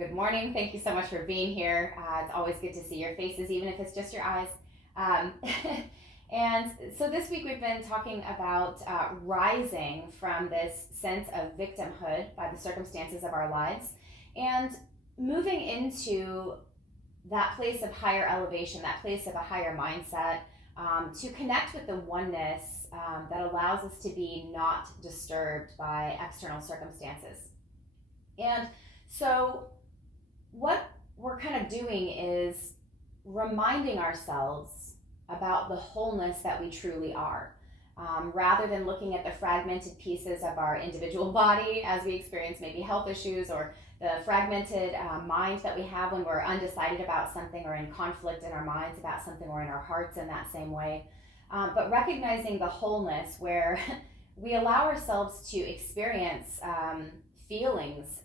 Good morning. Thank you so much for being here. It's always good to see your faces, even if it's just your eyes. Um, and so this week we've been talking about rising from this sense of victimhood by the circumstances of our lives and moving into that place of higher elevation, that place of a higher mindset, to connect with the oneness that allows us to be not disturbed by external circumstances. And so what we're kind of doing is reminding ourselves about the wholeness that we truly are. Rather than looking at the fragmented pieces of our individual body as we experience maybe health issues, or the fragmented mind that we have when we're undecided about something, or in conflict in our minds about something, or in our hearts in that same way. But recognizing the wholeness where we allow ourselves to experience feelings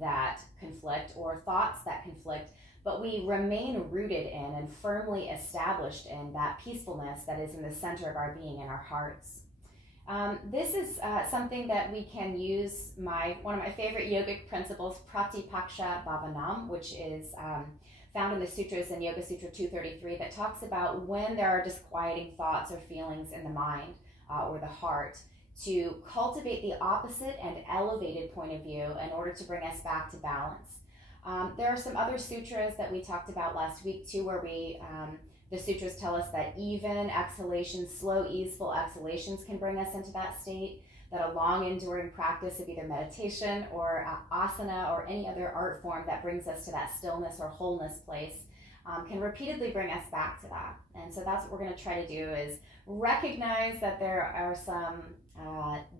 that conflict or thoughts that conflict, but we remain rooted in and firmly established in that peacefulness that is in the center of our being and our hearts. This is something that we can use one of my favorite yogic principles, Patratipaksha Bhavanam, which is found in the sutras in Yoga Sutra 233, that talks about when there are disquieting thoughts or feelings in the mind or the heart, to cultivate the opposite and elevated point of view in order to bring us back to balance. There are some other sutras that we talked about last week too, where the sutras tell us that even exhalations, slow, easeful exhalations, can bring us into that state, that a long enduring practice of either meditation or asana or any other art form that brings us to that stillness or wholeness place can repeatedly bring us back to that. And so that's what we're going to try to do, is recognize that there are some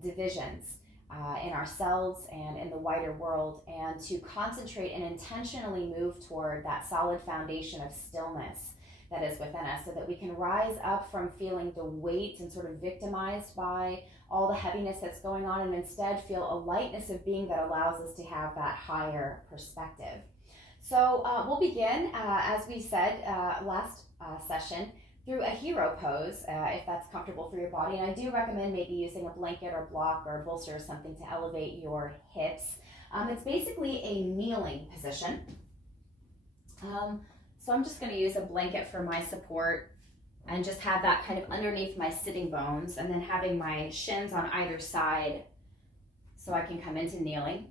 divisions in ourselves and in the wider world, and to concentrate and intentionally move toward that solid foundation of stillness that is within us, so that we can rise up from feeling the weight and sort of victimized by all the heaviness that's going on, and instead feel a lightness of being that allows us to have that higher perspective. So we'll begin, as we said last session, through a hero pose, if that's comfortable for your body. And I do recommend maybe using a blanket or block or a bolster or something to elevate your hips. It's basically a kneeling position. So I'm just going to use a blanket for my support and just have that kind of underneath my sitting bones, and then having my shins on either side so I can come into kneeling.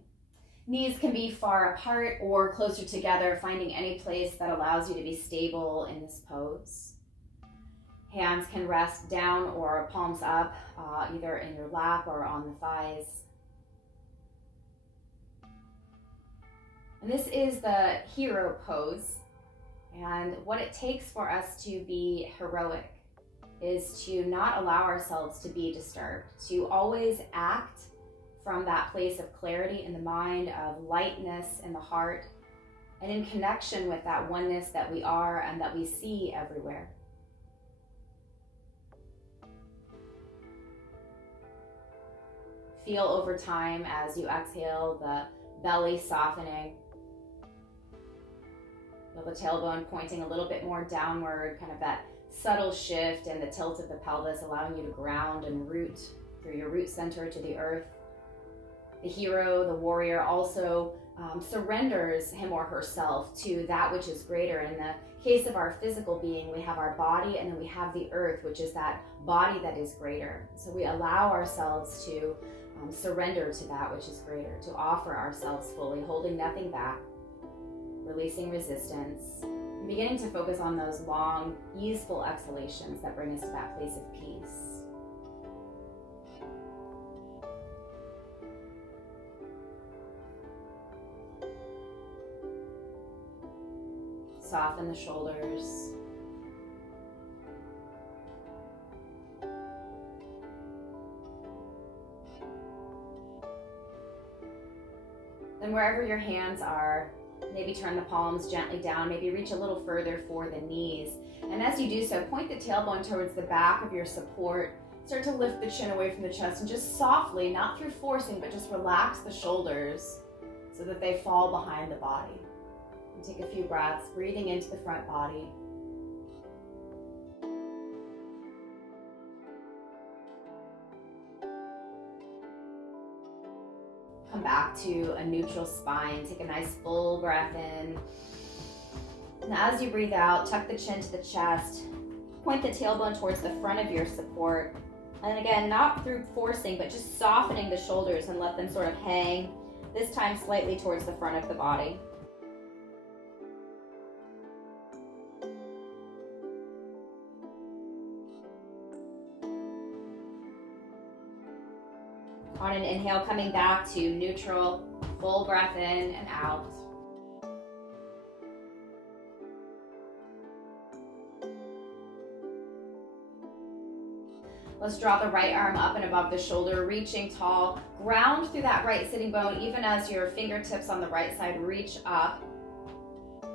Knees can be far apart or closer together, finding any place that allows you to be stable in this pose. Hands can rest down or palms up, either in your lap or on the thighs. And this is the hero pose. And what it takes for us to be heroic is to not allow ourselves to be disturbed, to always act from that place of clarity in the mind, of lightness in the heart, and in connection with that oneness that we are and that we see everywhere. Feel over time, as you exhale, the belly softening. Feel the tailbone pointing a little bit more downward, kind of that subtle shift in the tilt of the pelvis, allowing you to ground and root through your root center to the earth. The hero, the warrior, also surrenders him or herself to that which is greater. In the case of our physical being, we have our body, and then we have the earth, which is that body that is greater. So we allow ourselves to surrender to that which is greater, to offer ourselves fully, holding nothing back, releasing resistance, and beginning to focus on those long, easeful exhalations that bring us to that place of peace. Soften the shoulders. Then wherever your hands are, maybe turn the palms gently down, maybe reach a little further for the knees. And as you do so, point the tailbone towards the back of your support. Start to lift the chin away from the chest, and just softly, not through forcing, but just relax the shoulders so that they fall behind the body. And take a few breaths, breathing into the front body. come back to a neutral spine. Take a nice full breath in. And as you breathe out, tuck the chin to the chest. Point the tailbone towards the front of your support. And again, not through forcing, but just softening the shoulders and let them sort of hang, this time slightly towards the front of the body. On an inhale, coming back to neutral, full breath in and out. Let's draw the right arm up and above the shoulder, reaching tall. Ground through that right sitting bone, even as your fingertips on the right side reach up.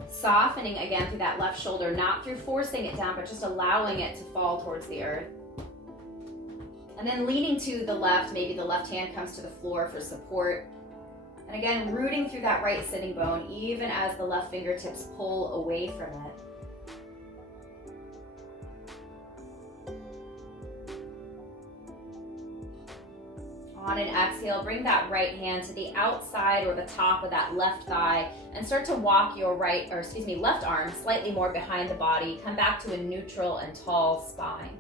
Softening again through that left shoulder, not through forcing it down, but just allowing it to fall towards the earth. And then leaning to the left, maybe the left hand comes to the floor for support. And again, rooting through that right sitting bone, even as the left fingertips pull away from it. On an exhale, bring that right hand to the outside or the top of that left thigh and start to walk your left arm slightly more behind the body. Come back to a neutral and tall spine.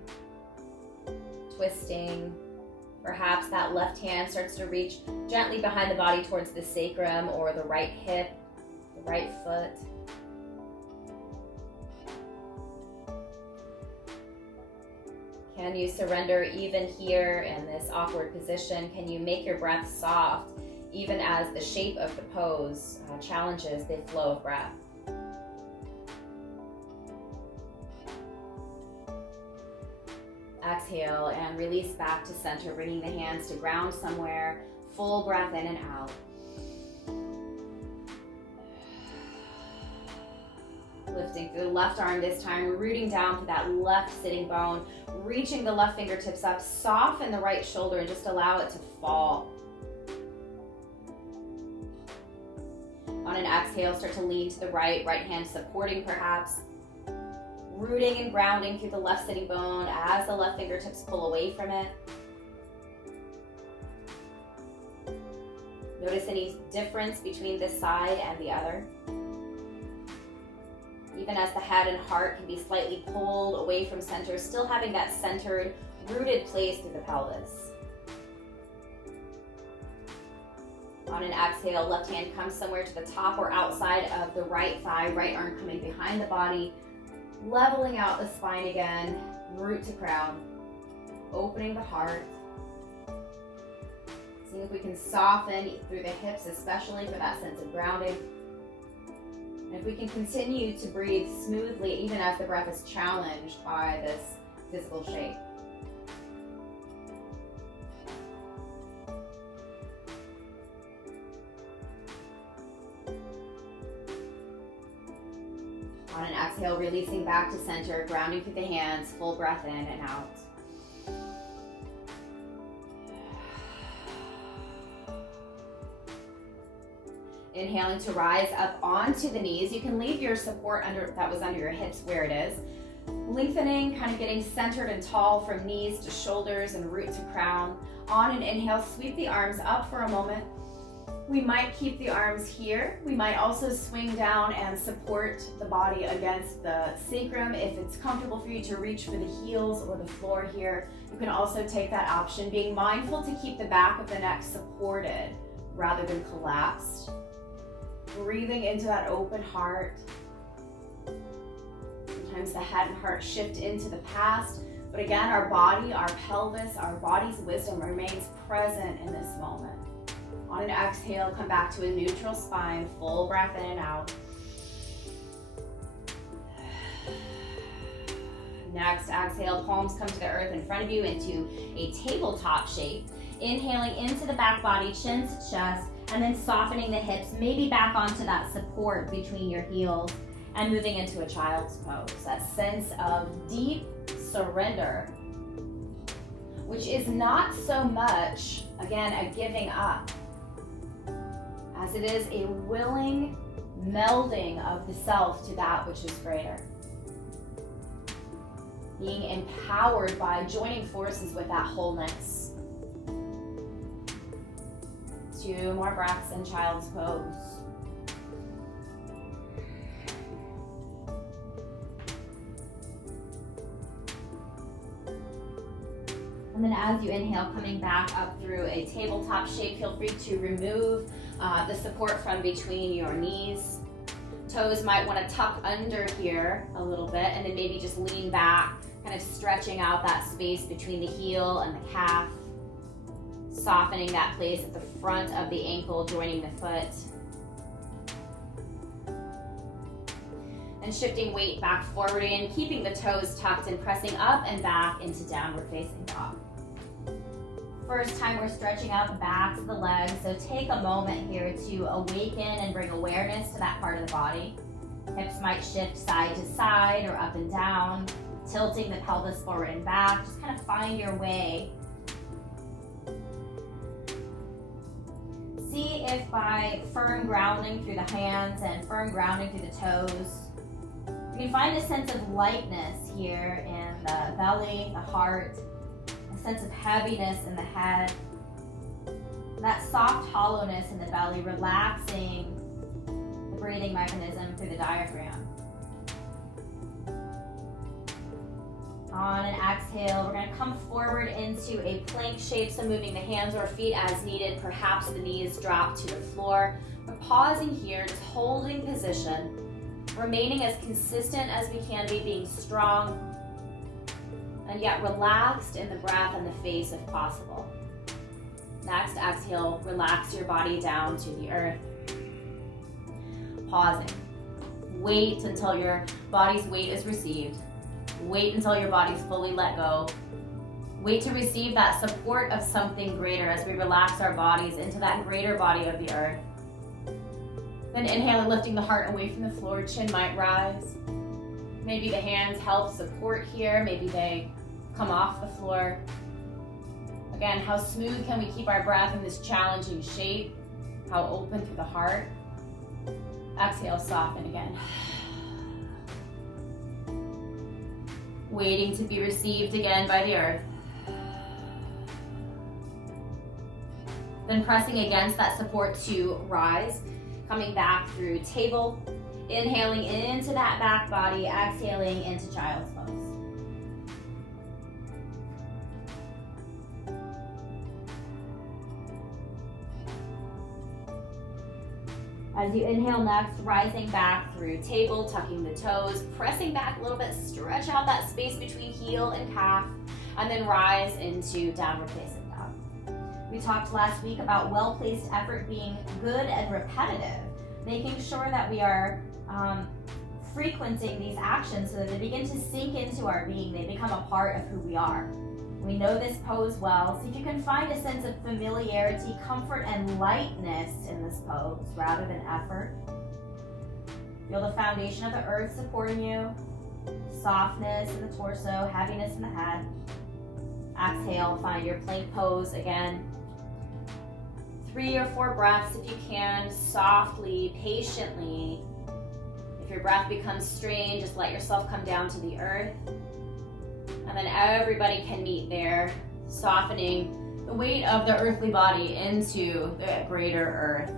Twisting. Perhaps that left hand starts to reach gently behind the body towards the sacrum or the right hip, the right foot. Can you surrender even here in this awkward position? Can you make your breath soft even as the shape of the pose challenges the flow of breath? Exhale and release back to center, bringing the hands to ground somewhere. Full breath in and out. Lifting through the left arm this time, rooting down to that left sitting bone, reaching the left fingertips up, soften the right shoulder and just allow it to fall. On an exhale, start to lean to the right hand supporting perhaps, rooting and grounding through the left sitting bone as the left fingertips pull away from it. Notice any difference between this side and the other. Even as the head and heart can be slightly pulled away from center, still having that centered, rooted place through the pelvis. On an exhale, left hand comes somewhere to the top or outside of the right thigh, right arm coming behind the body, leveling out the spine again, root to crown, opening the heart. Seeing if we can soften through the hips, especially for that sense of grounding. And if we can continue to breathe smoothly, even as the breath is challenged by this physical shape. On an exhale, releasing back to center, grounding through the hands, full breath in and out. Inhaling to rise up onto the knees. You can leave your support that was under your hips where it is. Lengthening, kind of getting centered and tall from knees to shoulders and root to crown. On an inhale, sweep the arms up for a moment. We might keep the arms here. We might also swing down and support the body against the sacrum if it's comfortable for you to reach for the heels or the floor here. You can also take that option, being mindful to keep the back of the neck supported rather than collapsed. Breathing into that open heart. Sometimes the head and heart shift into the past, but again, our body, our pelvis, our body's wisdom remains present in this moment. On an exhale, come back to a neutral spine, full breath in and out. Next, exhale, palms come to the earth in front of you into a tabletop shape. Inhaling into the back body, chin to chest, and then softening the hips, maybe back onto that support between your heels, and moving into a child's pose. That sense of deep surrender, which is not so much, again, a giving up, as it is a willing melding of the self to that which is greater. Being empowered by joining forces with that wholeness. 2 more breaths in child's pose. And then as you inhale, coming back up through a tabletop shape, feel free to remove the support from between your knees. Toes might want to tuck under here a little bit, and then maybe just lean back, kind of stretching out that space between the heel and the calf, softening that place at the front of the ankle, joining the foot. And shifting weight back forward and keeping the toes tucked and pressing up and back into downward facing dog. First time we're stretching out the backs of the legs, so take a moment here to awaken and bring awareness to that part of the body. Hips might shift side to side or up and down, tilting the pelvis forward and back. Just kind of find your way. See if by firm grounding through the hands and firm grounding through the toes, you can find a sense of lightness here in the belly, the heart, a sense of heaviness in the head, that soft hollowness in the belly, relaxing the breathing mechanism through the diaphragm. On an exhale, we're going to come forward into a plank shape, so moving the hands or feet as needed. Perhaps the knees drop to the floor. But pausing here, just holding position, remaining as consistent as we can be, being strong, and yet relaxed in the breath and the face if possible. Next, exhale, relax your body down to the earth. Pausing. Wait until your body's weight is received. Wait until your body's fully let go. Wait to receive that support of something greater as we relax our bodies into that greater body of the earth. Then inhale and lifting the heart away from the floor, chin might rise. Maybe the hands help support here, maybe they come off the floor. Again, how smooth can we keep our breath in this challenging shape? How open through the heart? Exhale, soften again. Waiting to be received again by the earth. Then pressing against that support to rise. Coming back through table. Inhaling into that back body. Exhaling into child's pose. As you inhale next, rising back through table, tucking the toes, pressing back a little bit, stretch out that space between heel and calf, and then rise into downward facing dog. We talked last week about well-placed effort being good and repetitive, making sure that we are frequenting these actions so that they begin to sink into our being, they become a part of who we are. We know this pose well, so if you can find a sense of familiarity, comfort, and lightness in this pose rather than effort. Feel the foundation of the earth supporting you, softness in the torso, heaviness in the head. Exhale, find your plank pose again. 3 or 4 breaths if you can, softly, patiently. If your breath becomes strained, just let yourself come down to the earth. And then everybody can meet there, softening the weight of the earthly body into the greater earth.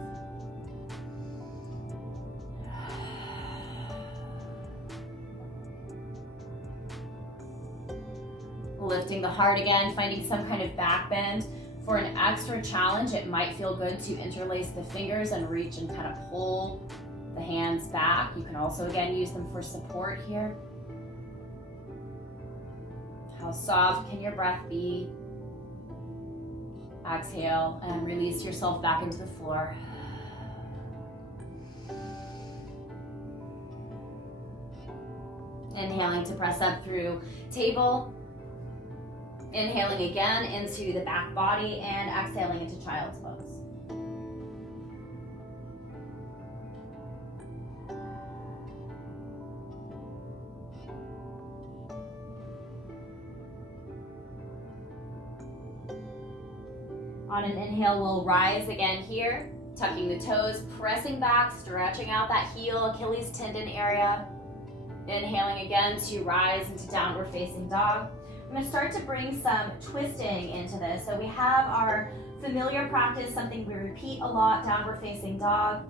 Lifting the heart again, finding some kind of back bend. For an extra challenge, it might feel good to interlace the fingers and reach and kind of pull the hands back. You can also, again, use them for support here. How soft can your breath be? Exhale and release yourself back into the floor. Inhaling to press up through table. Inhaling again into the back body and exhaling into child's pose. On an inhale, we'll rise again here, tucking the toes, pressing back, stretching out that heel, Achilles tendon area. Inhaling again to rise into downward facing dog. I'm going to start to bring some twisting into this. So we have our familiar practice, something we repeat a lot, downward facing dog.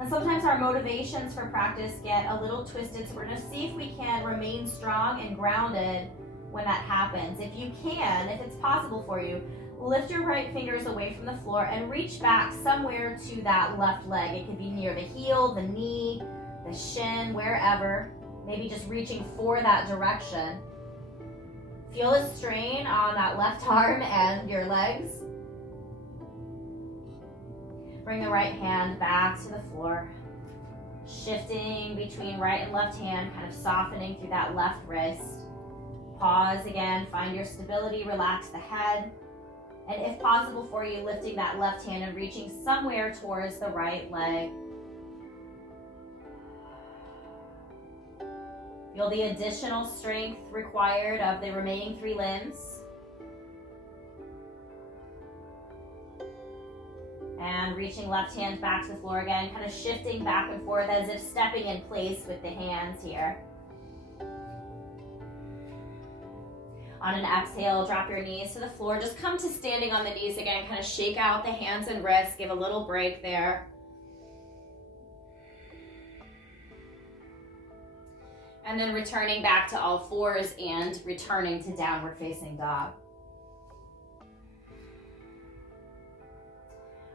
And sometimes our motivations for practice get a little twisted, so we're going to see if we can remain strong and grounded when that happens. If you can, if it's possible for you, lift your right fingers away from the floor and reach back somewhere to that left leg. It could be near the heel, the knee, the shin, wherever. Maybe just reaching for that direction. Feel the strain on that left arm and your legs. Bring the right hand back to the floor. Shifting between right and left hand, kind of softening through that left wrist. Pause again, find your stability, relax the head. And if possible for you, lifting that left hand and reaching somewhere towards the right leg. Feel the additional strength required of the remaining 3 limbs. And reaching left hand back to the floor again, kind of shifting back and forth as if stepping in place with the hands here. On an exhale, drop your knees to the floor. Just come to standing on the knees again, kind of shake out the hands and wrists, give a little break there. And then returning back to all fours and returning to downward facing dog.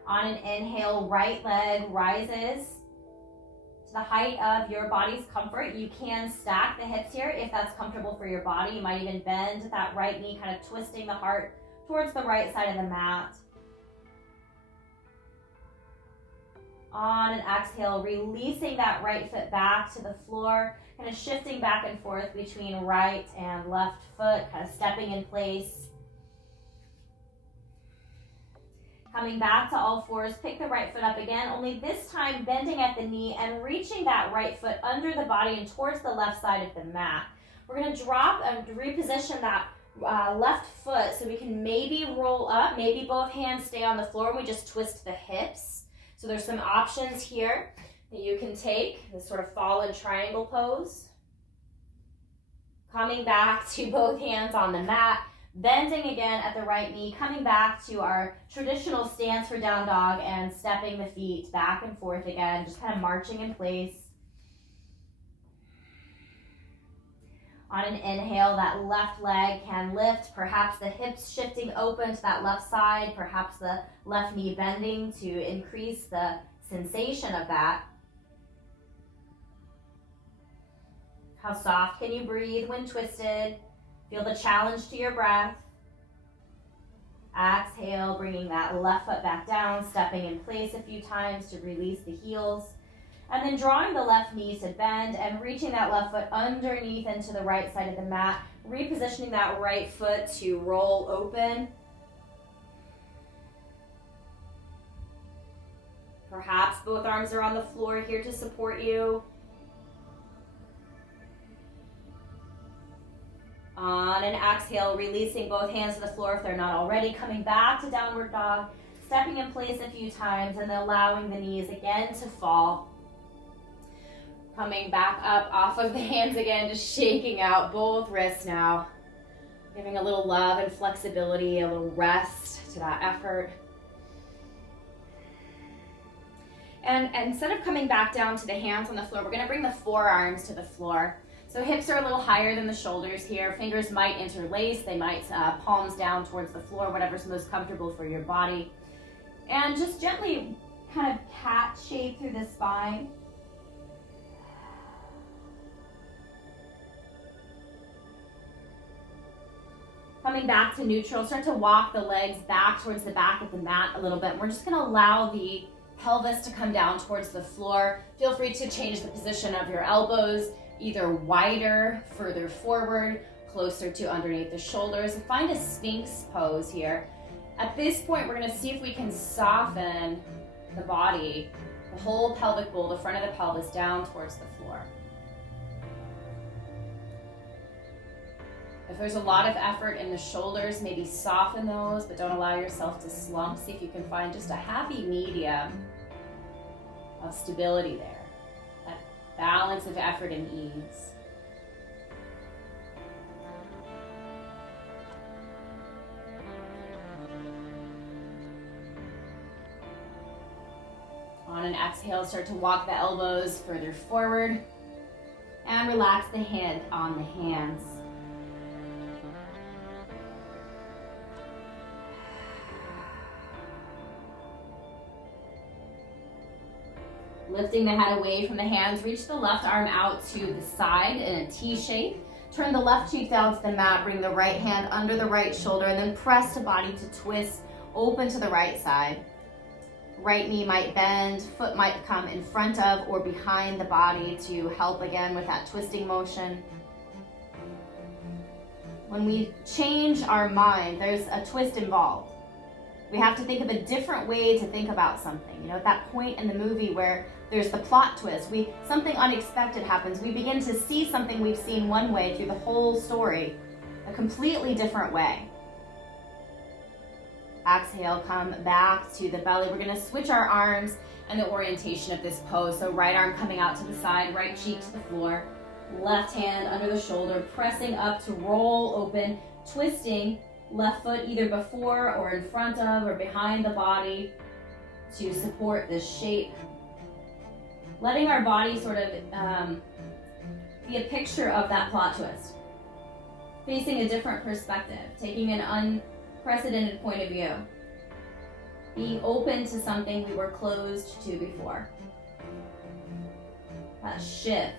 On an inhale, right leg rises to the height of your body's comfort. You can stack the hips here if that's comfortable for your body. You might even bend that right knee, kind of twisting the heart towards the right side of the mat. On an exhale, releasing that right foot back to the floor, kind of shifting back and forth between right and left foot, kind of stepping in place. Coming back to all fours, pick the right foot up again, only this time bending at the knee and reaching that right foot under the body and towards the left side of the mat. We're going to drop and reposition that left foot so we can maybe roll up, maybe both hands stay on the floor and we just twist the hips. So there's some options here that you can take, this sort of fallen triangle pose. Coming back to both hands on the mat. Bending again at the right knee, coming back to our traditional stance for down dog and stepping the feet back and forth again, just kind of marching in place. On an inhale, that left leg can lift, perhaps the hips shifting open to that left side, perhaps the left knee bending to increase the sensation of that. How soft can you breathe when twisted? Feel the challenge to your breath. Exhale, bringing that left foot back down, stepping in place a few times to release the heels. And then drawing the left knee to bend and reaching that left foot underneath into the right side of the mat. Repositioning that right foot to roll open. Perhaps both arms are on the floor here to support you. On an exhale, releasing both hands to the floor if they're not already. Coming back to downward dog, stepping in place a few times and allowing the knees again to fall. Coming back up off of the hands again, just shaking out both wrists now. Giving a little love and flexibility, a little rest to that effort. And instead of coming back down to the hands on the floor, we're going to bring the forearms to the floor. So hips are a little higher than the shoulders here. Fingers might interlace. They might palms down towards the floor, whatever's most comfortable for your body. And just gently kind of cat shape through the spine. Coming back to neutral, start to walk the legs back towards the back of the mat a little bit. We're just going to allow the pelvis to come down towards the floor. Feel free to change the position of your elbows, either wider, further forward, closer to underneath the shoulders. And find a Sphinx pose here. At this point, we're going to see if we can soften the body, the whole pelvic bowl, the front of the pelvis down towards the floor. If there's a lot of effort in the shoulders, maybe soften those, but don't allow yourself to slump. See if you can find just a happy medium of stability there. That balance of effort and ease. an exhale, start to walk the elbows further forward and relax the hand on the hands. Lifting the head away from the hands, reach the left arm out to the side in a T shape. Turn the left cheek down to the mat, bring the right hand under the right shoulder, and then press the body to twist open to the right side. Right knee might bend, foot might come in front of or behind the body to help again with that twisting motion. When we change our mind, there's a twist involved. We have to think of a different way to think about something. You know, at that point in the movie where there's the plot twist, something unexpected happens. We begin to see something we've seen one way through the whole story, a completely different way. Exhale, come back to the belly. We're gonna switch our arms and the orientation of this pose. So right arm coming out to the side, right cheek to the floor, left hand under the shoulder, pressing up to roll open, twisting left foot either before or in front of or behind the body to support this shape. Letting our body sort of be a picture of that plot twist. Facing a different perspective, taking an unprecedented point of view. Being open to something we were closed to before. That shift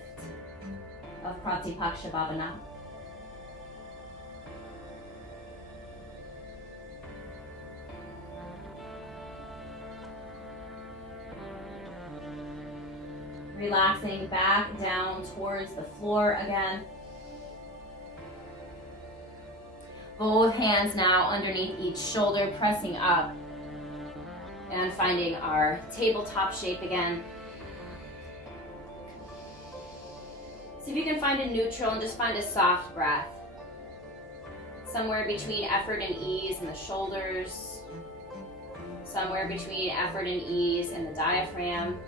of Patratipaksha Bhavanam. Relaxing back down towards the floor again. Both hands now underneath each shoulder, pressing up and finding our tabletop shape again. See if you can find a neutral and just find a soft breath. Somewhere between effort and ease in the shoulders. Somewhere between effort and ease in the diaphragm.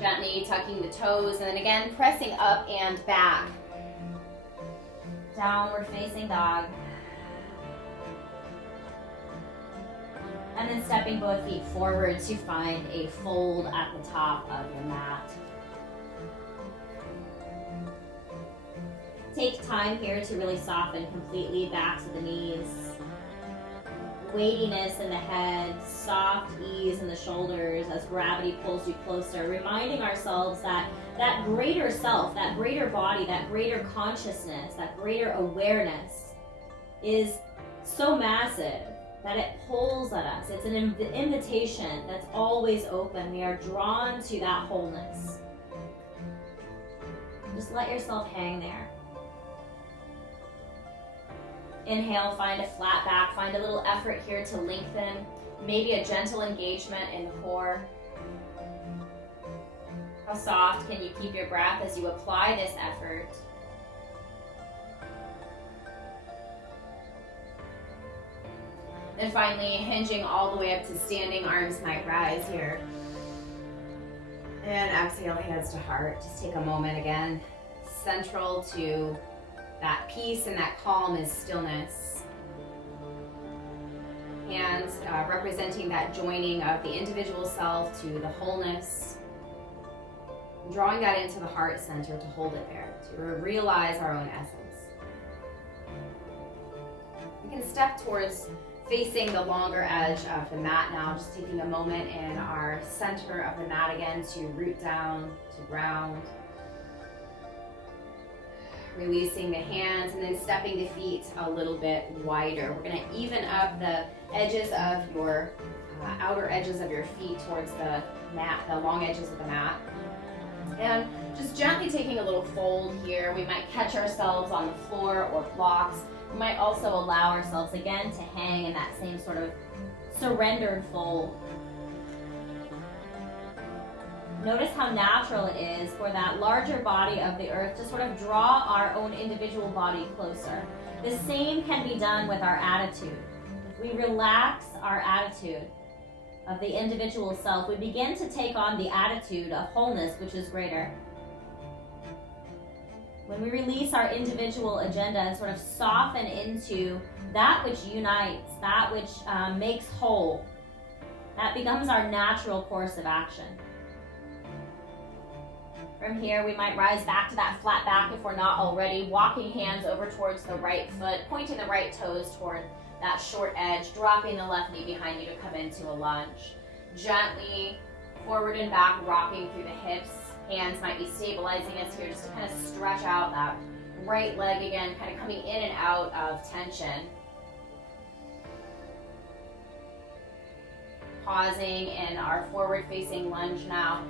Gently tucking the toes, and then again pressing up and back. Downward facing dog. And then stepping both feet forward to find a fold at the top of your mat. Take time here to really soften completely back to the knees. Weightiness in the head, soft ease in the shoulders as gravity pulls you closer, reminding ourselves that that greater self, that greater body, that greater consciousness, that greater awareness is so massive that it pulls at us. It's an invitation that's always open. We are drawn to that wholeness. Just let yourself hang there. Inhale, find a flat back, find a little effort here to lengthen, maybe a gentle engagement in the core. How soft can you keep your breath as you apply this effort? And finally, hinging all the way up to standing, arms might rise here. And exhale, hands to heart. Just take a moment again, central to that peace and that calm is stillness. Hands representing that joining of the individual self to the wholeness. Drawing that into the heart center to hold it there, to realize our own essence. We can step towards facing the longer edge of the mat now, just taking a moment in our center of the mat again to root down, to ground. Releasing the hands and then stepping the feet a little bit wider. We're going to even up the edges of your outer edges of your feet towards the mat, the long edges of the mat. And just gently taking a little fold here. We might catch ourselves on the floor or blocks. We might also allow ourselves again to hang in that same sort of surrendered fold. Notice how natural it is for that larger body of the earth to sort of draw our own individual body closer. The same can be done with our attitude. If we relax our attitude of the individual self, we begin to take on the attitude of wholeness, which is greater. When we release our individual agenda and sort of soften into that which unites, that which makes whole, that becomes our natural course of action. From here, we might rise back to that flat back if we're not already, walking hands over towards the right foot, pointing the right toes toward that short edge, dropping the left knee behind you to come into a lunge. Gently forward and back, rocking through the hips. Hands might be stabilizing us here just to kind of stretch out that right leg again, kind of coming in and out of tension. Pausing in our forward-facing lunge now.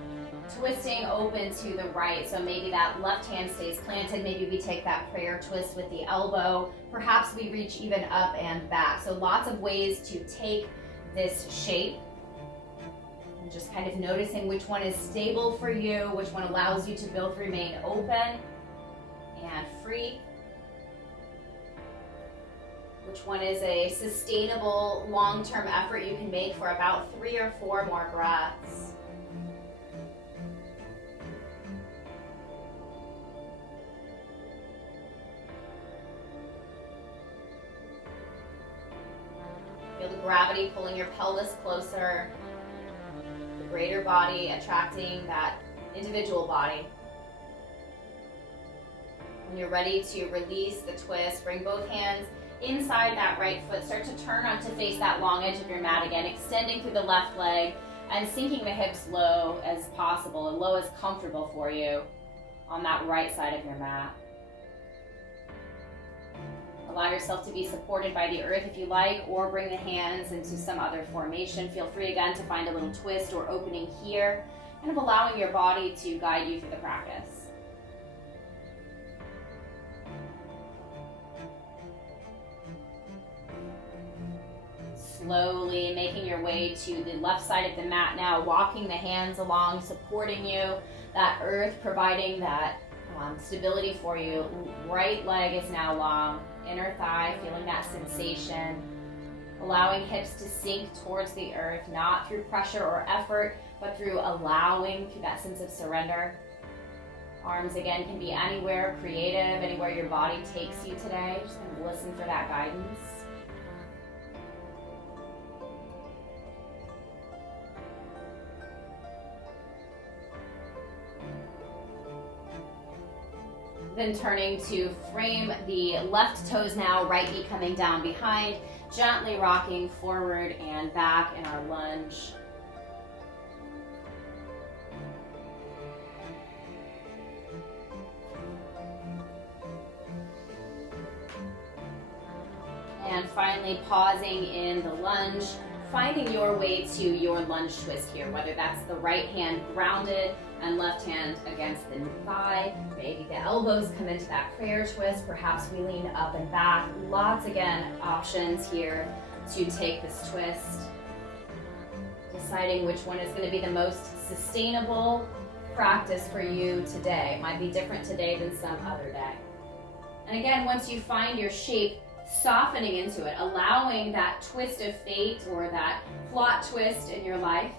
Twisting open to the right, so maybe that left hand stays planted. Maybe we take that prayer twist with the elbow. Perhaps we reach even up and back. So lots of ways to take this shape. And just kind of noticing which one is stable for you, which one allows you to both remain open and free. Which one is a sustainable long-term effort you can make for about 3 or 4 more breaths. Feel the gravity pulling your pelvis closer, the greater body attracting that individual body. When you're ready to release the twist, bring both hands inside that right foot. Start to turn on to face that long edge of your mat again, extending through the left leg and sinking the hips low as possible, and low as comfortable for you on that right side of your mat. Allow yourself to be supported by the earth if you like, or bring the hands into some other formation. Feel free again to find a little twist or opening here, kind of allowing your body to guide you through the practice. Slowly making your way to the left side of the mat now, walking the hands along, supporting you. That earth providing that stability for you. Right leg is now long. Inner thigh, feeling that sensation. Allowing hips to sink towards the earth, not through pressure or effort, but through allowing, through that sense of surrender. Arms again can be anywhere, creative, anywhere your body takes you today. Just kind of listen for that guidance. Then turning to frame the left toes now, right knee coming down behind, gently rocking forward and back in our lunge. And finally pausing in the lunge, finding your way to your lunge twist here, whether that's the right hand grounded and left hand against the thigh. Maybe the elbows come into that prayer twist. Perhaps we lean up and back. Lots, again, options here to take this twist. Deciding which one is going to be the most sustainable practice for you today. It might be different today than some other day. And again, once you find your shape, softening into it, allowing that twist of fate or that plot twist in your life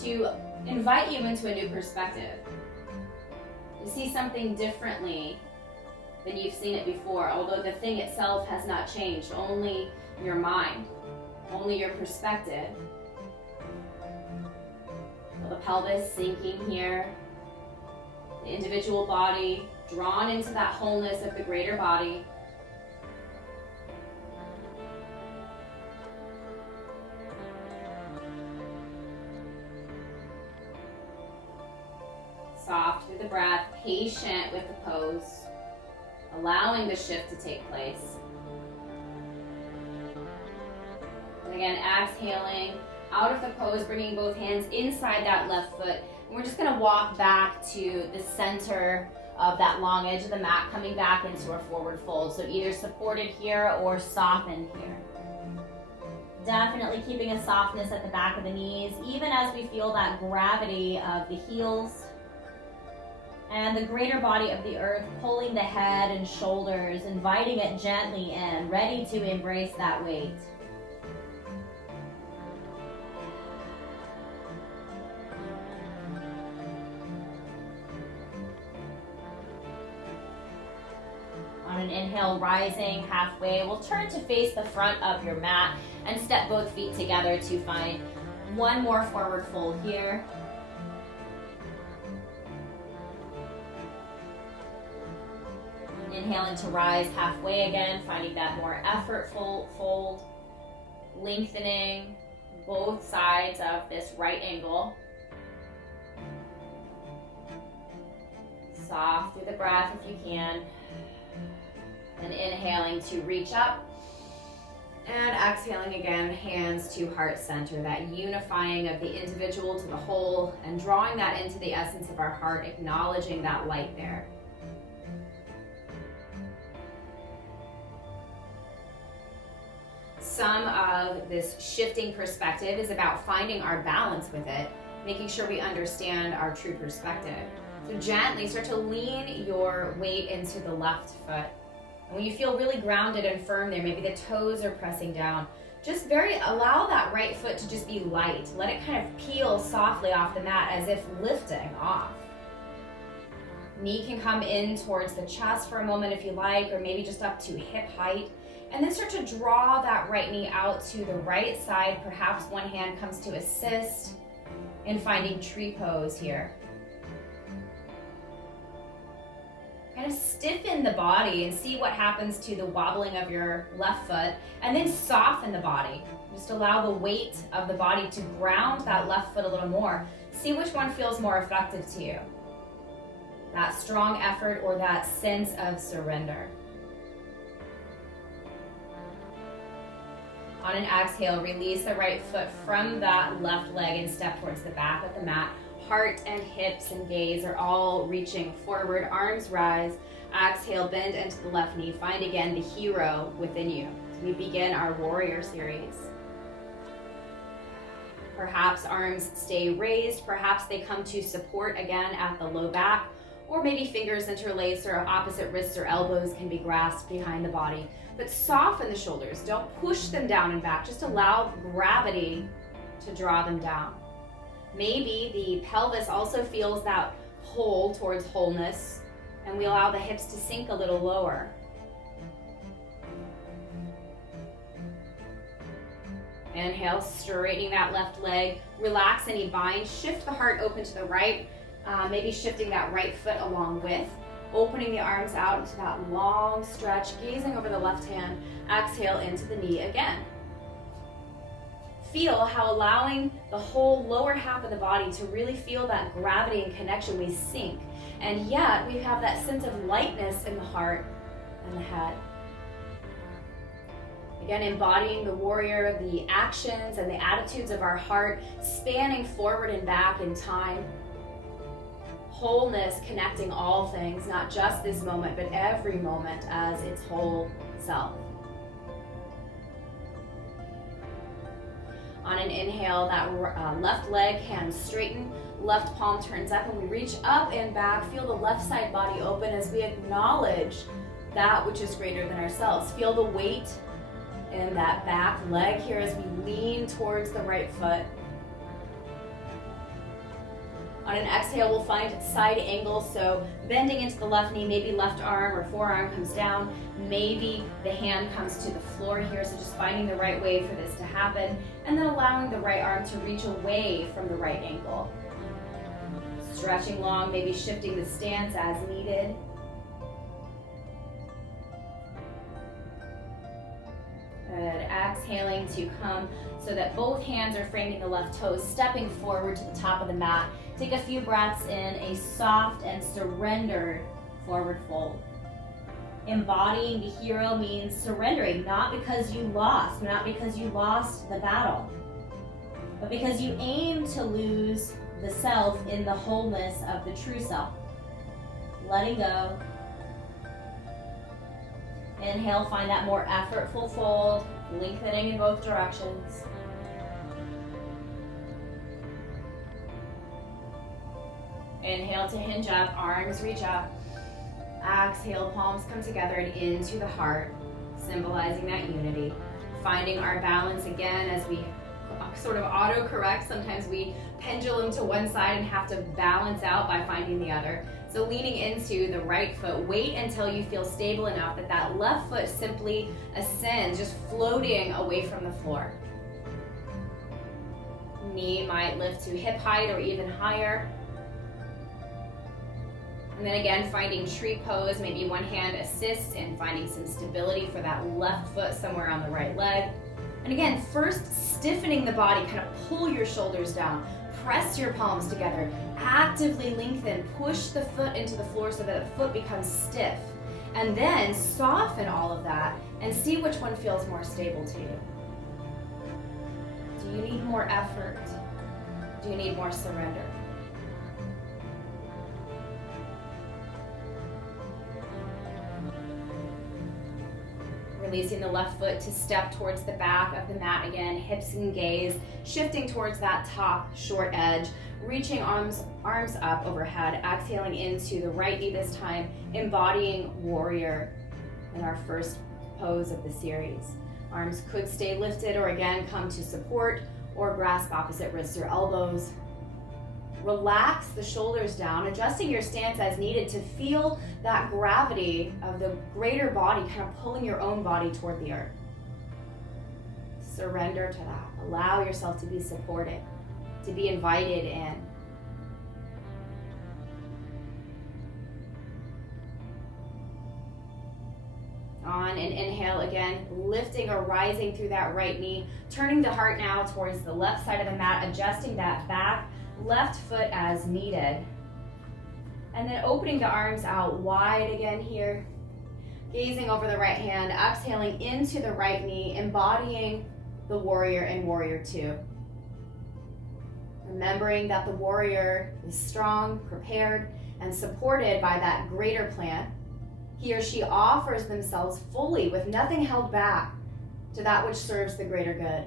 to invite you into a new perspective. You see something differently than you've seen it before, although the thing itself has not changed, only your mind, only your perspective. Feel the pelvis sinking here, the individual body drawn into that wholeness of the greater body. Soft through the breath, patient with the pose, allowing the shift to take place. And again, exhaling out of the pose, bringing both hands inside that left foot. And we're just going to walk back to the center of that long edge of the mat, coming back into our forward fold. So either supported here or softened here. Definitely keeping a softness at the back of the knees, even as we feel that gravity of the heels and the greater body of the earth pulling the head and shoulders, inviting it gently in, ready to embrace that weight. an inhale, rising halfway, we'll turn to face the front of your mat and step both feet together to find one more forward fold here. Inhaling to rise halfway again, finding that more effortful fold, lengthening both sides of this right angle. Soft through the breath if you can. And inhaling to reach up. And exhaling again, hands to heart center, that unifying of the individual to the whole and drawing that into the essence of our heart, acknowledging that light there. Some of this shifting perspective is about finding our balance with it, making sure we understand our true perspective. So gently start to lean your weight into the left foot. And when you feel really grounded and firm there, maybe the toes are pressing down, just allow that right foot to just be light. Let it kind of peel softly off the mat as if lifting off. Knee can come in towards the chest for a moment if you like, or maybe just up to hip height. And then start to draw that right knee out to the right side. Perhaps one hand comes to assist in finding tree pose here. Kind of stiffen the body and see what happens to the wobbling of your left foot, and then soften the body. Just allow the weight of the body to ground that left foot a little more. See which one feels more effective to you. That strong effort or that sense of surrender. On an exhale, release the right foot from that left leg and step towards the back of the mat. Heart and hips and gaze are all reaching forward. Arms rise. Exhale, bend into the left knee. Find again the hero within you. We begin our warrior series. Perhaps arms stay raised. Perhaps they come to support again at the low back. Or maybe fingers interlaced or opposite wrists or elbows can be grasped behind the body. But soften the shoulders. Don't push them down and back. Just allow gravity to draw them down. Maybe the pelvis also feels that pull towards wholeness, and we allow the hips to sink a little lower. Inhale, straightening that left leg. Relax any bind. Shift the heart open to the right. Maybe shifting that right foot along with. Opening the arms out into that long stretch, gazing over the left hand. Exhale into the knee again. Feel how allowing the whole lower half of the body to really feel that gravity and connection, we sink. And yet we have that sense of lightness in the heart and the head. Again, embodying the warrior, the actions and the attitudes of our heart, spanning forward and back in time. Wholeness connecting all things, not just this moment, but every moment as its whole self. On an inhale, that left leg, hands straighten, left palm turns up, and we reach up and back. Feel the left side body open as we acknowledge that which is greater than ourselves. Feel the weight in that back leg here as we lean towards the right foot. On an exhale, we'll find side angles, so bending into the left knee, maybe left arm or forearm comes down, maybe the hand comes to the floor here, so just finding the right way for this to happen, and then allowing the right arm to reach away from the right ankle. Stretching long, maybe shifting the stance as needed. Good. Exhaling to come so that both hands are framing the left toes, stepping forward to the top of the mat. Take a few breaths in a soft and surrendered forward fold. Embodying the hero means surrendering, not because you lost, not because you lost the battle, but because you aim to lose the self in the wholeness of the true self. Letting go. Inhale, find that more effortful fold, lengthening in both directions. Inhale to hinge up, arms reach up. Exhale, palms come together and into the heart, symbolizing that unity. Finding our balance again as we sort of autocorrect. Sometimes we pendulum to one side and have to balance out by finding the other. So leaning into the right foot, wait until you feel stable enough that that left foot simply ascends, just floating away from the floor. Knee might lift to hip height or even higher. And then again, finding tree pose, maybe one hand assists in finding some stability for that left foot somewhere on the right leg. And again, first stiffening the body, kind of pull your shoulders down, press your palms together, actively lengthen, push the foot into the floor so that the foot becomes stiff. And then soften all of that and see which one feels more stable to you. Do you need more effort? Do you need more surrender? Releasing the left foot to step towards the back of the mat again, hips and gaze, shifting towards that top short edge, reaching arms up overhead, exhaling into the right knee this time, embodying warrior in our first pose of the series. Arms could stay lifted or again come to support or grasp opposite wrists or elbows. Relax the shoulders down, adjusting your stance as needed to feel that gravity of the greater body kind of pulling your own body toward the earth. Surrender to that. Allow yourself to be supported, to be invited in. On an inhale again, lifting or rising through that right knee, turning the heart now towards the left side of the mat, adjusting that back, left foot as needed. And then opening the arms out wide again here, gazing over the right hand, exhaling into the right knee, embodying the warrior in warrior two. Remembering that the warrior is strong, prepared, and supported by that greater plan. He or she offers themselves fully with nothing held back to that which serves the greater good.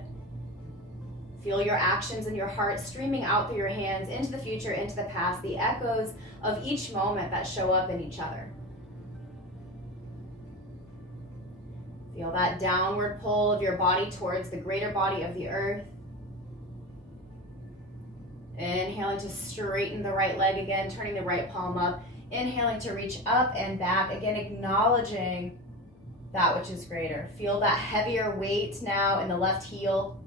Feel your actions and your heart streaming out through your hands into the future, into the past, the echoes of each moment that show up in each other. Feel that downward pull of your body towards the greater body of the earth. Inhaling to straighten the right leg again, turning the right palm up. Inhaling to reach up and back, again acknowledging that which is greater. Feel that heavier weight now in the left heel.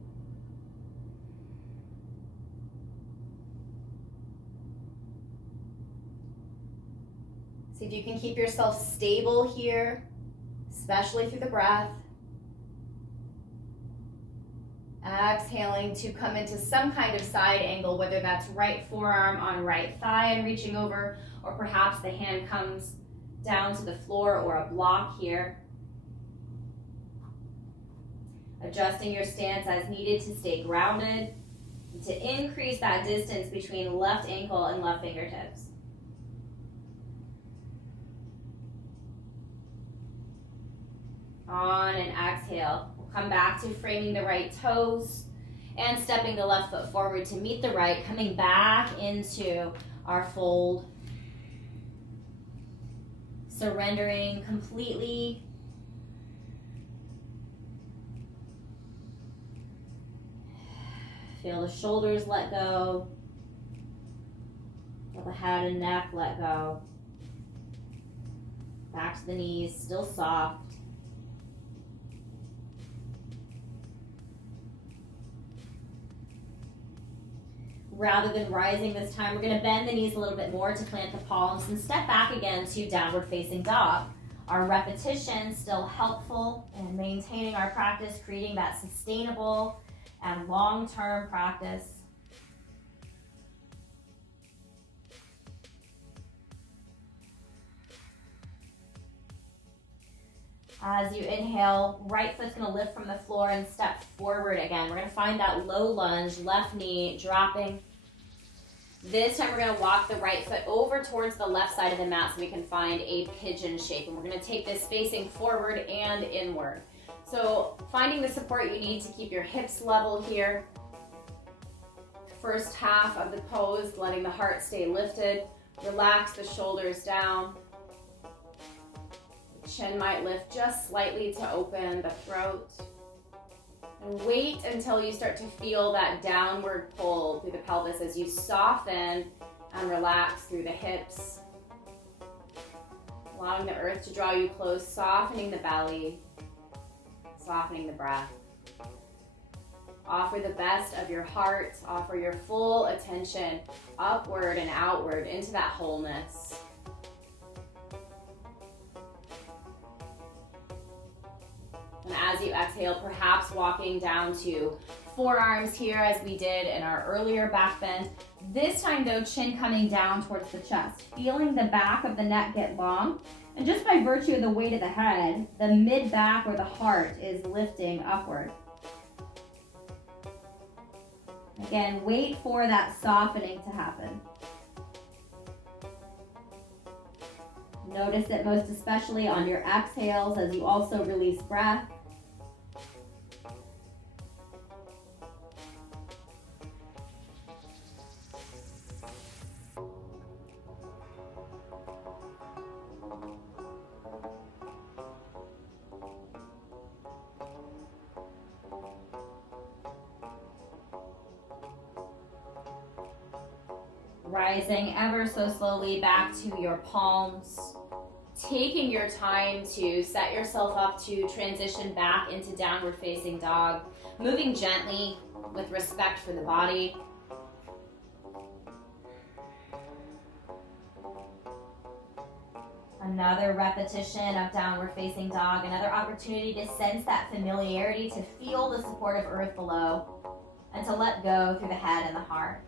See if you can keep yourself stable here, especially through the breath. Exhaling to come into some kind of side angle, whether that's right forearm on right thigh and reaching over, or perhaps the hand comes down to the floor or a block here. Adjusting your stance as needed to stay grounded, and to increase that distance between left ankle and left fingertips. On an exhale, we'll come back to framing the right toes and stepping the left foot forward to meet the right, coming back into our fold. Surrendering completely. Feel the shoulders let go. Feel the head and neck let go. Back to the knees, still soft. Rather than rising this time, we're going to bend the knees a little bit more to plant the palms and step back again to downward facing dog. Our repetition still helpful in maintaining our practice, creating that sustainable and long-term practice. As you inhale, right foot's going to lift from the floor and step forward again. We're going to find that low lunge, left knee dropping. This time we're going to walk the right foot over towards the left side of the mat so we can find a pigeon shape. And we're going to take this facing forward and inward. So finding the support you need to keep your hips level here. First half of the pose, letting the heart stay lifted. Relax the shoulders down. The chin might lift just slightly to open the throat. And wait until you start to feel that downward pull through the pelvis as you soften and relax through the hips. Allowing the earth to draw you close, softening the belly, softening the breath. Offer the best of your heart. Offer your full attention upward and outward into that wholeness. And as you exhale, perhaps walking down to forearms here as we did in our earlier back bend. This time though, chin coming down towards the chest, feeling the back of the neck get long. And just by virtue of the weight of the head, the mid-back or the heart is lifting upward. Again, wait for that softening to happen. Notice it most especially on your exhales as you also release breath. Rising ever so slowly back to your palms. Taking your time to set yourself up to transition back into downward facing dog. Moving gently with respect for the body. Another repetition of downward facing dog. Another opportunity to sense that familiarity, to feel the support of earth below, and to let go through the head and the heart.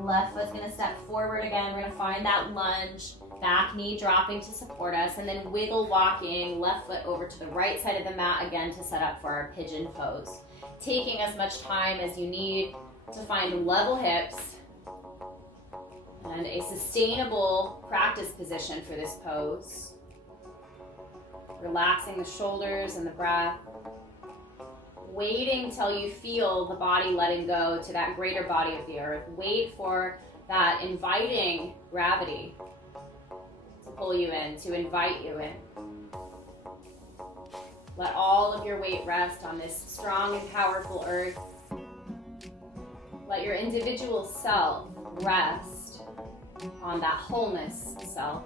Left foot's going to step forward again. We're going to find that lunge, back knee dropping to support us, and then wiggle walking left foot over to the right side of the mat again to set up for our pigeon pose. Taking as much time as you need to find level hips and a sustainable practice position for this pose. Relaxing the shoulders and the breath. Waiting till you feel the body letting go to that greater body of the earth. Wait for that inviting gravity to pull you in, to invite you in. Let all of your weight rest on this strong and powerful earth. Let your individual self rest on that wholeness self.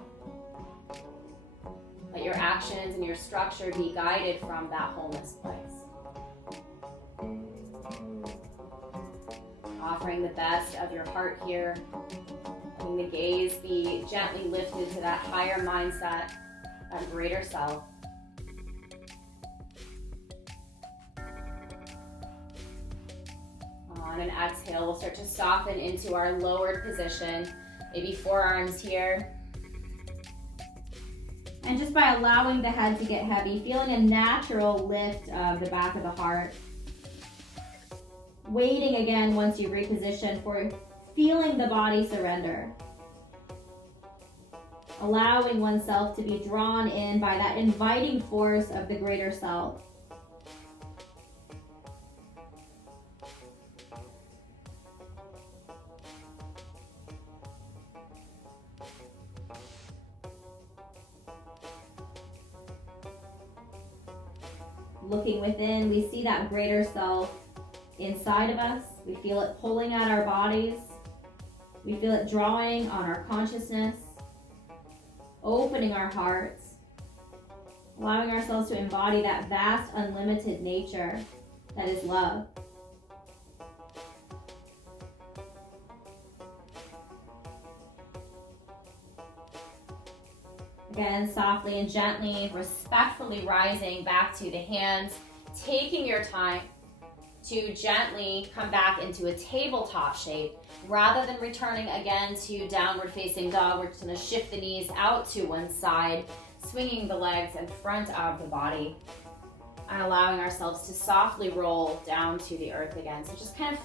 Let your actions and your structure be guided from that wholeness place. Offering the best of your heart here. Letting the gaze be gently lifted to that higher mindset, that greater self. On an exhale, we'll start to soften into our lowered position. Maybe forearms here. And just by allowing the head to get heavy, feeling a natural lift of the back of the heart. Waiting again once you reposition for feeling the body surrender. Allowing oneself to be drawn in by that inviting force of the greater self. Looking within, we see that greater self inside of us. We feel it pulling at our bodies. We feel it drawing on our consciousness, opening our hearts, allowing ourselves to embody that vast, unlimited nature that is love. Again, softly and gently, respectfully rising back to the hands, taking your time to gently come back into a tabletop shape rather than returning again to downward facing dog. We're just going to shift the knees out to one side, swinging the legs in front of the body and allowing ourselves to softly roll down to the earth again. So just kind of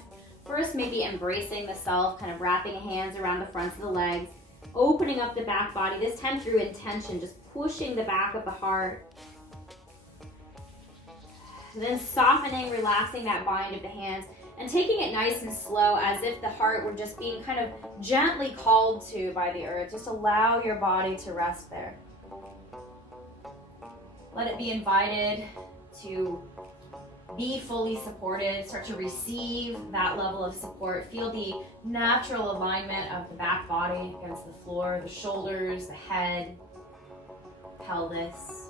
first maybe embracing the self, kind of wrapping hands around the fronts of the legs, opening up the back body, this time through intention, just pushing the back of the heart. Then softening, relaxing that bind of the hands, and taking it nice and slow as if the heart were just being kind of gently called to by the earth. Just allow your body to rest there. Let it be invited to be fully supported. Start to receive that level of support. Feel the natural alignment of the back body against the floor, the shoulders, the head, pelvis.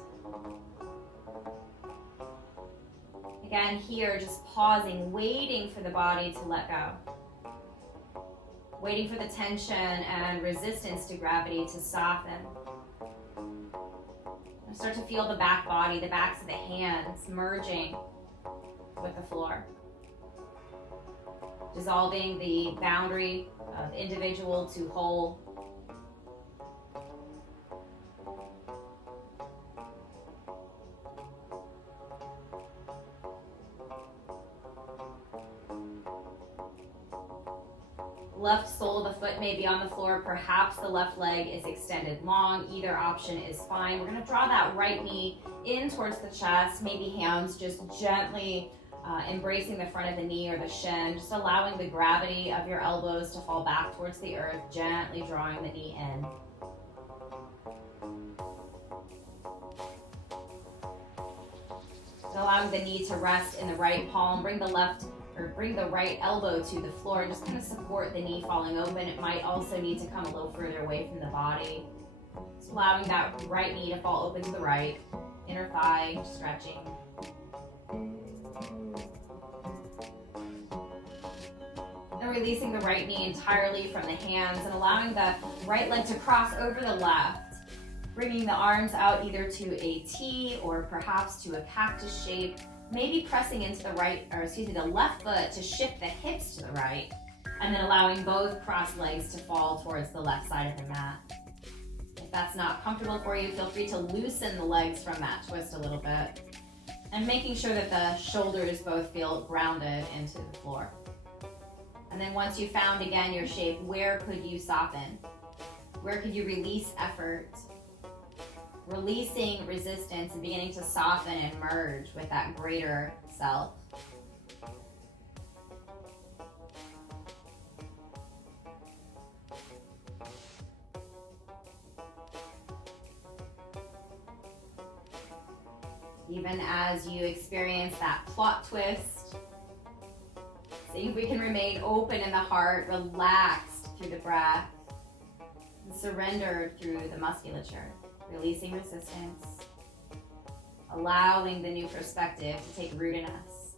Again, here, just pausing, waiting for the body to let go. Waiting for the tension and resistance to gravity to soften. And start to feel the back body, the backs of the hands merging with the floor. Dissolving the boundary of individual to whole. Left sole of the foot may be on the floor. Perhaps the left leg is extended long. Either option is fine. We're going to draw that right knee in towards the chest. Maybe hands just gently embracing the front of the knee or the shin. Just allowing the gravity of your elbows to fall back towards the earth. Gently drawing the knee in. Allowing the knee to rest in the right palm. Bring the right elbow to the floor and just kind of support the knee falling open. It might also need to come a little further away from the body. Just allowing that right knee to fall open to the right. Inner thigh stretching. And releasing the right knee entirely from the hands and allowing the right leg to cross over the left. Bringing the arms out either to a T or perhaps to a cactus shape. Maybe pressing into the left foot to shift the hips to the right, and then allowing both crossed legs to fall towards the left side of the mat. If that's not comfortable for you, feel free to loosen the legs from that twist a little bit, and making sure that the shoulders both feel grounded into the floor. And then once you found again your shape, where could you soften? Where could you release effort? Releasing resistance and beginning to soften and merge with that greater self. Even as you experience that plot twist, see if we can remain open in the heart, relaxed through the breath, and surrendered through the musculature. Releasing resistance, allowing the new perspective to take root in us.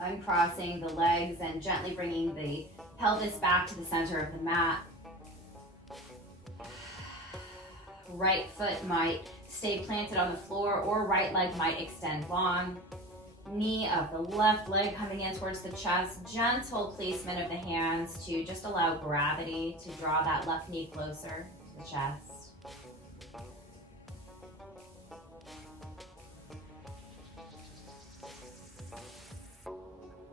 Uncrossing the legs and gently bringing the pelvis back to the center of the mat. Right foot might stay planted on the floor or right leg might extend long. Knee of the left leg coming in towards the chest. Gentle placement of the hands to just allow gravity to draw that left knee closer to the chest.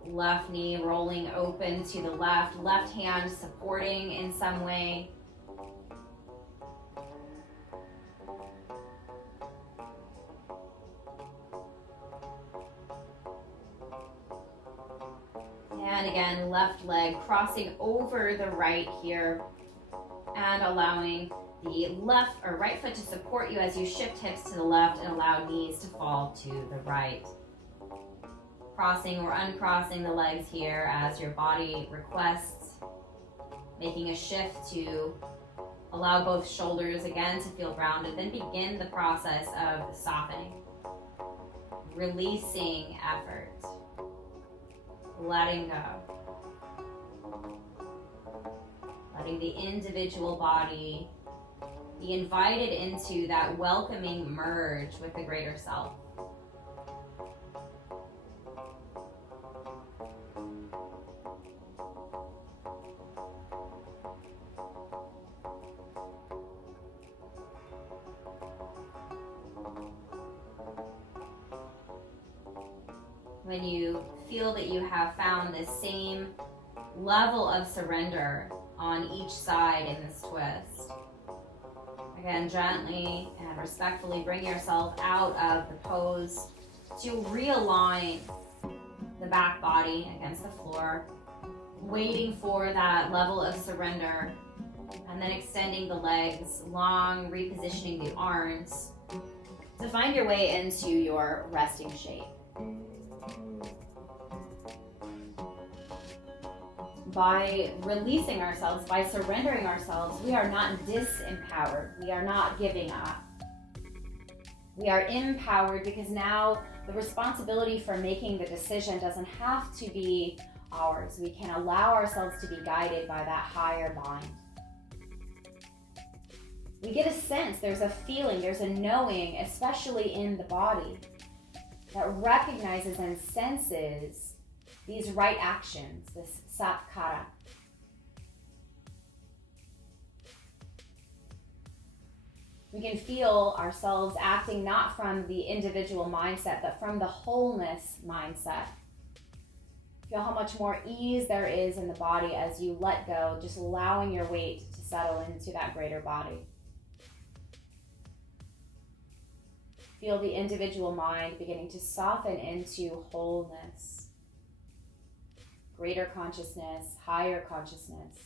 Left knee rolling open to the left. Left hand supporting in some way. And again, left leg crossing over the right here and allowing the left or right foot to support you as you shift hips to the left and allow knees to fall to the right. Crossing or uncrossing the legs here as your body requests, making a shift to allow both shoulders again to feel grounded. Then begin the process of softening, releasing effort. Letting go. Letting the individual body be invited into that welcoming merge with the greater self. When you feel that you have found the same level of surrender on each side in this twist, again, gently and respectfully bring yourself out of the pose to realign the back body against the floor, waiting for that level of surrender, and then extending the legs long, repositioning the arms to find your way into your resting shape. By releasing ourselves, by surrendering ourselves, we are not disempowered. We are not giving up. We are empowered because now the responsibility for making the decision doesn't have to be ours. We can allow ourselves to be guided by that higher mind. We get a sense, there's a feeling, there's a knowing, especially in the body, that recognizes and senses these right actions, this satkara. We can feel ourselves acting not from the individual mindset, but from the wholeness mindset. Feel how much more ease there is in the body as you let go, just allowing your weight to settle into that greater body. Feel the individual mind beginning to soften into wholeness, greater consciousness, higher consciousness,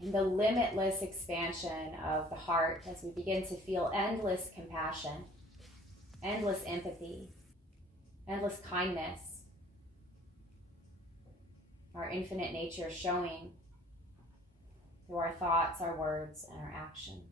and the limitless expansion of the heart as we begin to feel endless compassion, endless empathy, endless kindness, our infinite nature showing through our thoughts, our words, and our actions.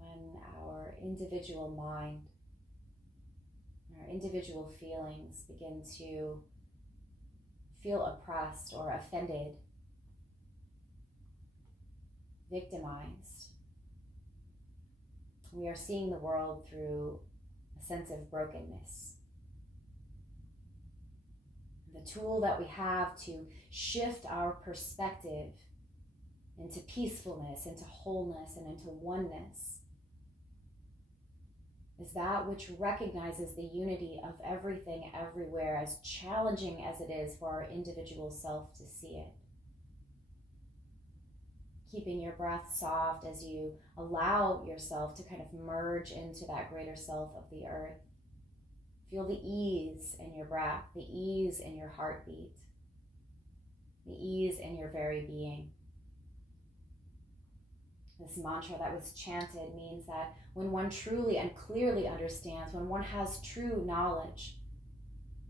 When our individual mind, our individual feelings begin to feel oppressed or offended, victimized, we are seeing the world through a sense of brokenness. The tool that we have to shift our perspective into peacefulness, into wholeness, and into oneness is that which recognizes the unity of everything everywhere, as challenging as it is for our individual self to see it. Keeping your breath soft as you allow yourself to kind of merge into that greater self of the earth. Feel the ease in your breath, the ease in your heartbeat, the ease in your very being. This mantra that was chanted means that when one truly and clearly understands, when one has true knowledge,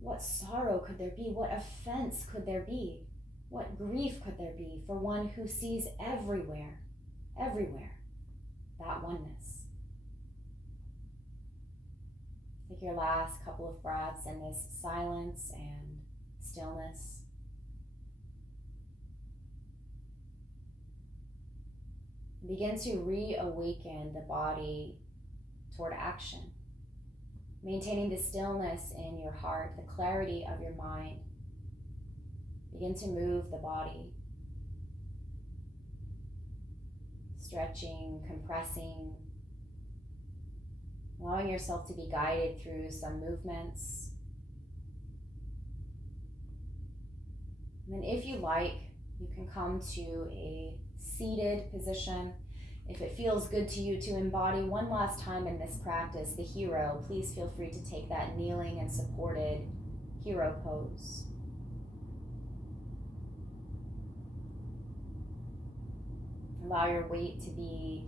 what sorrow could there be? What offense could there be? What grief could there be for one who sees everywhere, that oneness? Take your last couple of breaths in this silence and stillness. Begin to reawaken the body toward action, maintaining the stillness in your heart, the clarity of your mind. Begin to move the body, stretching, compressing, allowing yourself to be guided through some movements. And then if you like, you can come to a seated position. If it feels good to you to embody one last time in this practice, the hero, please feel free to take that kneeling and supported hero pose. Allow your weight to be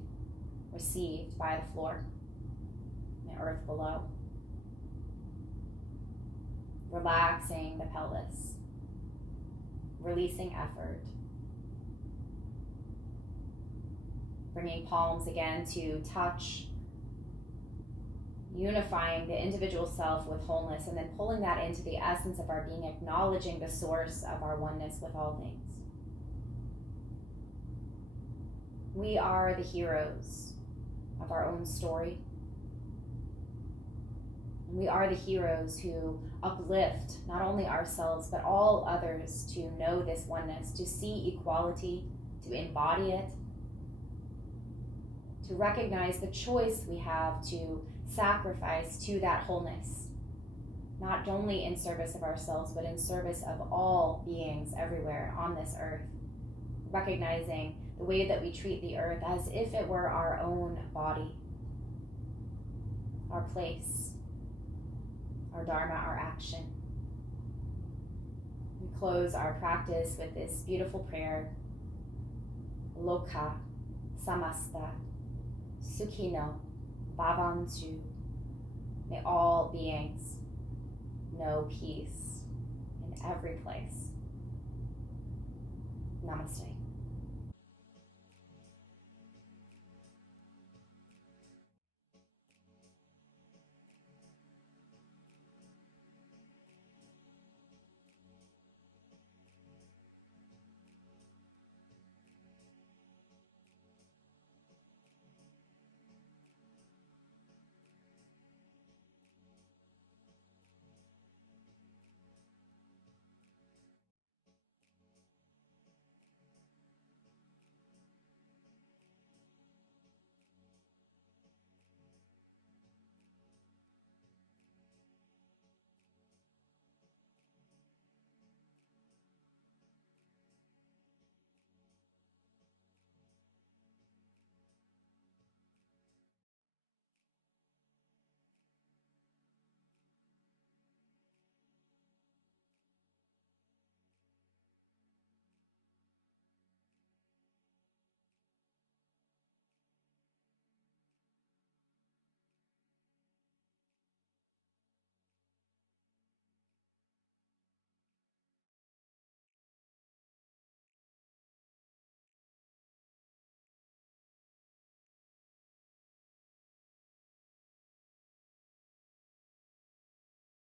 received by the floor, the earth below. Relaxing the pelvis, releasing effort. Bringing palms again to touch, unifying the individual self with wholeness, and then pulling that into the essence of our being, acknowledging the source of our oneness with all things. We are the heroes of our own story. And we are the heroes who uplift not only ourselves, but all others to know this oneness, to see equality, to embody it, to recognize the choice we have to sacrifice to that wholeness, not only in service of ourselves, but in service of all beings everywhere on this earth, recognizing the way that we treat the earth as if it were our own body, our place, our dharma, our action. We close our practice with this beautiful prayer, Loka Samasta Sukhino Bhavantu. May all beings know peace in every place. Namaste.